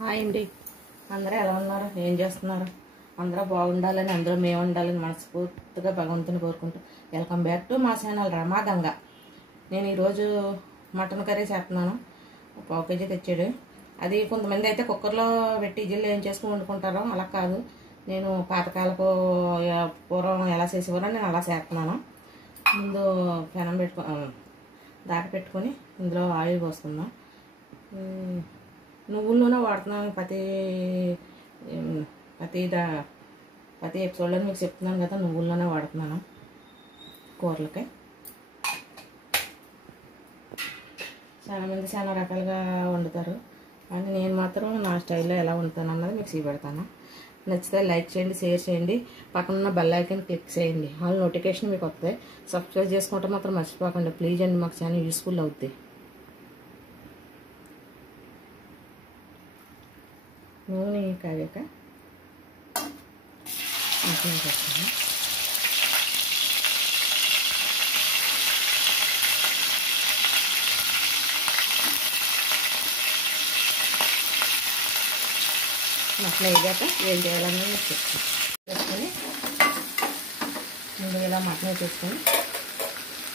Hi అండి. అందరూ ఎలా ఉన్నారు? ఏం చేస్తున్నారు? అందరూ బాగుండాలని, అందరూ మేము ఉండాలని మనస్ఫూర్తిగా భగవంతుని కోరుకుంటూ వెల్కమ్ బ్యాక్ టు మా ఛానల్ రమా గంగ. నేను ఈరోజు మటన్ కర్రీ చేస్తున్నాను. 1 కేజీ తెచ్చాడు. అది కొంతమంది అయితే కుక్కర్లో పెట్టి ఇజిల్లో ఏం చేసుకుని వండుకుంటారో, అలా కాదు. నేను పాతకాలపు పూర్వం ఎలా చేసేవారో నేను అలా చేస్తున్నాను. ముందు పెనం దాకా పెట్టుకొని ఇందులో ఆయిల్ పోసుకుందాం. నువ్వుల నూనె వాడుతున్నాను. ప్రతి ఎపిసోడ్లో మీకు చెప్తున్నాను కదా, నువ్వుల నూనె వాడుతున్నాను కూరలకి. చాలామంది చాలా రకాలుగా వండుతారు, కానీ నేను మాత్రం నా స్టైల్లో ఎలా వండుతాను అన్నది మీకు చూపెడతాను. నచ్చితే లైక్ చేయండి, షేర్ చేయండి, పక్కన బెల్ ఐకాన్ క్లిక్ చేయండి. ఆల్ నోటిఫికేషన్ మీకు వస్తాయి. సబ్స్క్రైబ్ చేసుకుంటే మాత్రం మర్చిపోకండి ప్లీజ్ అండి, మాకు చాలా యూస్ఫుల్ అవుతాయి. నూనె కాగాక మటన్ వేస్తాను. మటన్ వేగాక ఏం చేయాలన్నా మీకు చెప్తాను. వేసుకొని ముందు ఇలా మటన్ వేసుకొని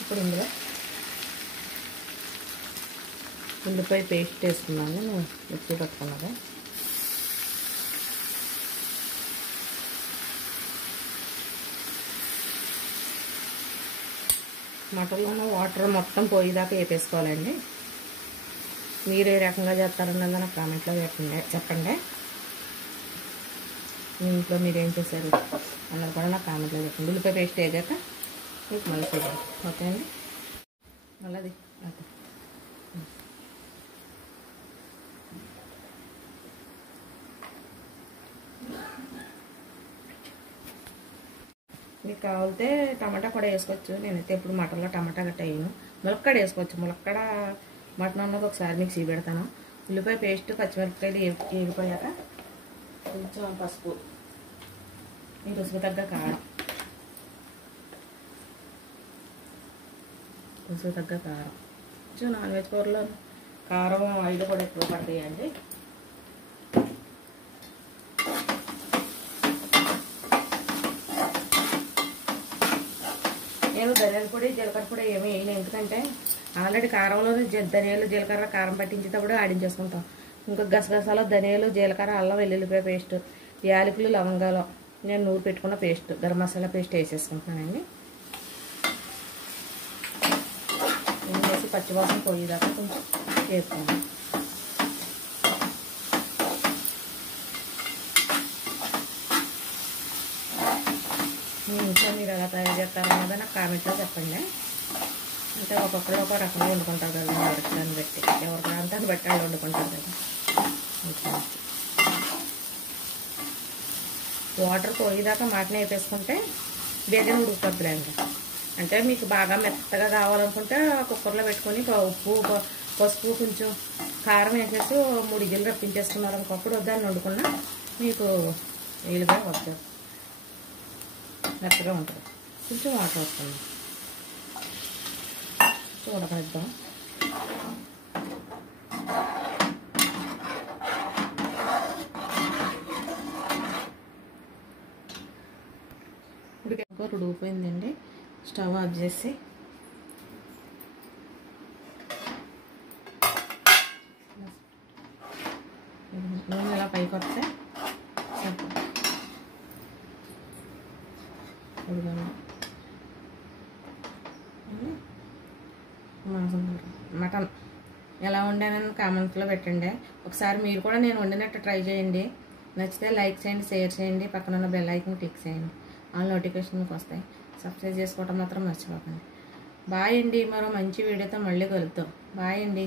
ఇప్పుడు ఇందులో ఉల్లిపాయ పేస్ట్ వేసుకున్నాను. మిక్సీ పట్టుకున్నది. మటన్లోనే వాటర్ మొత్తం పోయేదాకా వేపేసుకోవాలండి. మీరు ఏ రకంగా చేస్తారన్నది నాకు కామెంట్లో చెప్పండి. మీ ఇంట్లో మీరు ఏం చేశారు అన్నది కూడా నాకు కామెంట్లో చెప్పండి. ఉల్లిపాయ పేస్ట్ వేగాక మీకు మళ్ళీ చూడండి. ఓకే అండి. మళ్ళీ ఓకే. మీకు కావాలితే టమాటా కూడా వేసుకోవచ్చు. నేనైతే ఇప్పుడు మటన్లో టమాటా గట్ట వేయను. ములక్కడ వేసుకోవచ్చు. ములక్కడ మటన్ అన్నది ఒకసారి మీకు చూపెడతాను. ఉల్లిపాయ పేస్ట్, పచ్చిమిరపకాయలు వేగిపోయాక కొంచెం పసుపు, మీ రుచికి తగ్గ కారం, కొంచెం నాన్ వెజ్ కూరలో కారం ఆయిల్ కూడా ఎక్కువ పడతాయండి. నేను ధనియాల పొడి, జీలకర్ర పొడి ఏమి వేయను, ఎందుకంటే ఆల్రెడీ కారంలో ధనియాలు, జీలకర్ర కారం పట్టించేటప్పుడు ఆడించేసుకుంటాం. ఇంకా గసగసాలు, ధనియాలు, జీలకర్ర, అల్లం వెల్లుల్లిపాయ పేస్ట్, యాలకులు, లవంగాలు నేను నూరు పెట్టుకున్న పేస్ట్, గరం మసాలా పేస్ట్ వేసేసుకుంటున్నానండి. వేసి పచ్చివాసన పోయేదాకా కొంచెం వేసుకుంటాను. మీ ఇంట్లో మీరు ఎలా తయారు చేస్తారన్నది నాకు కామెంట్లో చెప్పండి. అంటే ఒక్కొక్కరు ఒక రకంగా వండుకుంటారు కదా, దాన్ని బట్టి ఎవరి ప్రాంతాన్ని బట్టి వాళ్ళు వండుకుంటారు కదా. వాటర్ పోయేదాకా మటన్ వేపేసుకుంటే బేగన ఉడికిపోద్దులేండి. అంటే మీకు బాగా మెత్తగా కావాలనుకుంటే కుక్కర్లో పెట్టుకొని ఉప్పు, పసుపు, కొంచెం కారం వేసేసి 3 విజిల్లు రప్పించేసుకున్నారు అనుకోప్పుడు దాన్ని వండుకున్నా మీకు వీలుగా వద్దు, మెత్తగా ఉంటుంది. కొంచెం వాటర్ వస్తుంది, ఉడకనిద్దాం. ఉడికాక ఉడికిపోయిందండి. స్టవ్ ఆఫ్ చేసి నూనె ఇలా పైకి వస్తే మటన్ ఎలా వండానని కామెంట్లో పెట్టండి. ఒకసారి మీరు కూడా నేను వండినట్టు ట్రై చేయండి. నచ్చితే లైక్ చేయండి, షేర్ చేయండి, పక్కన ఉన్న బెల్ ఐకాన్ క్లిక్ చేయండి. ఆల్ నోటిఫికేషన్కి వస్తాయి. సబ్స్క్రైబ్ చేసుకోవటం మాత్రం మర్చిపోకండి. బాయ్ అండి. మరో మంచి వీడియోతో మళ్ళీ కలుద్దాం. బాయ్ అండి.